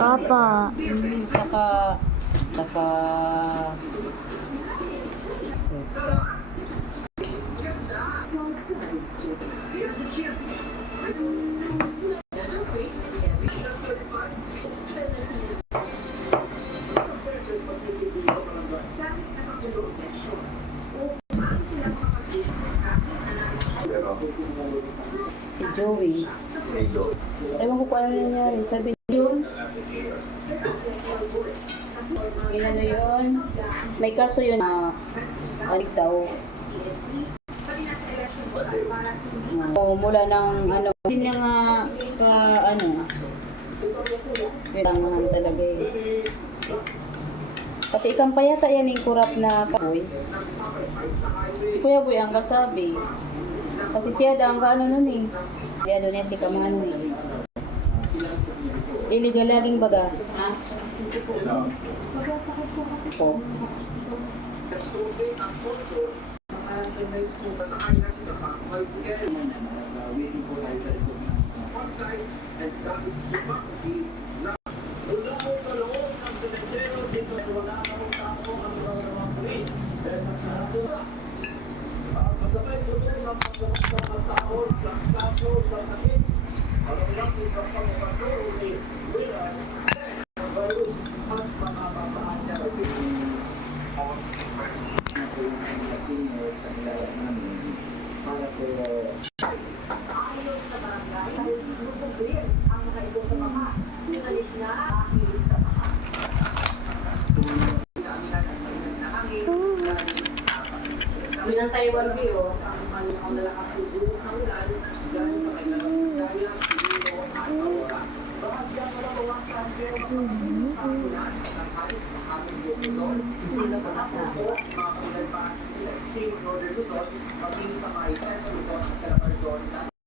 Papa. Saka si Joey. Ewan ko kung ano nangyari. Sabi yun, inano yun, may kaso yun na alik daw. Mula ng ano, hindi niya nga ka ano, kailangan talaga eh. Pati ikang payata yan yung kurap na kaboy. Si Kuya Boy ang kasabi. Kasi siya ang kaano nun eh. Siya doon niya si Kamano eh. Iligal laging baga. Ha? Po. Kami ng Taiwan View. Sino ko na sa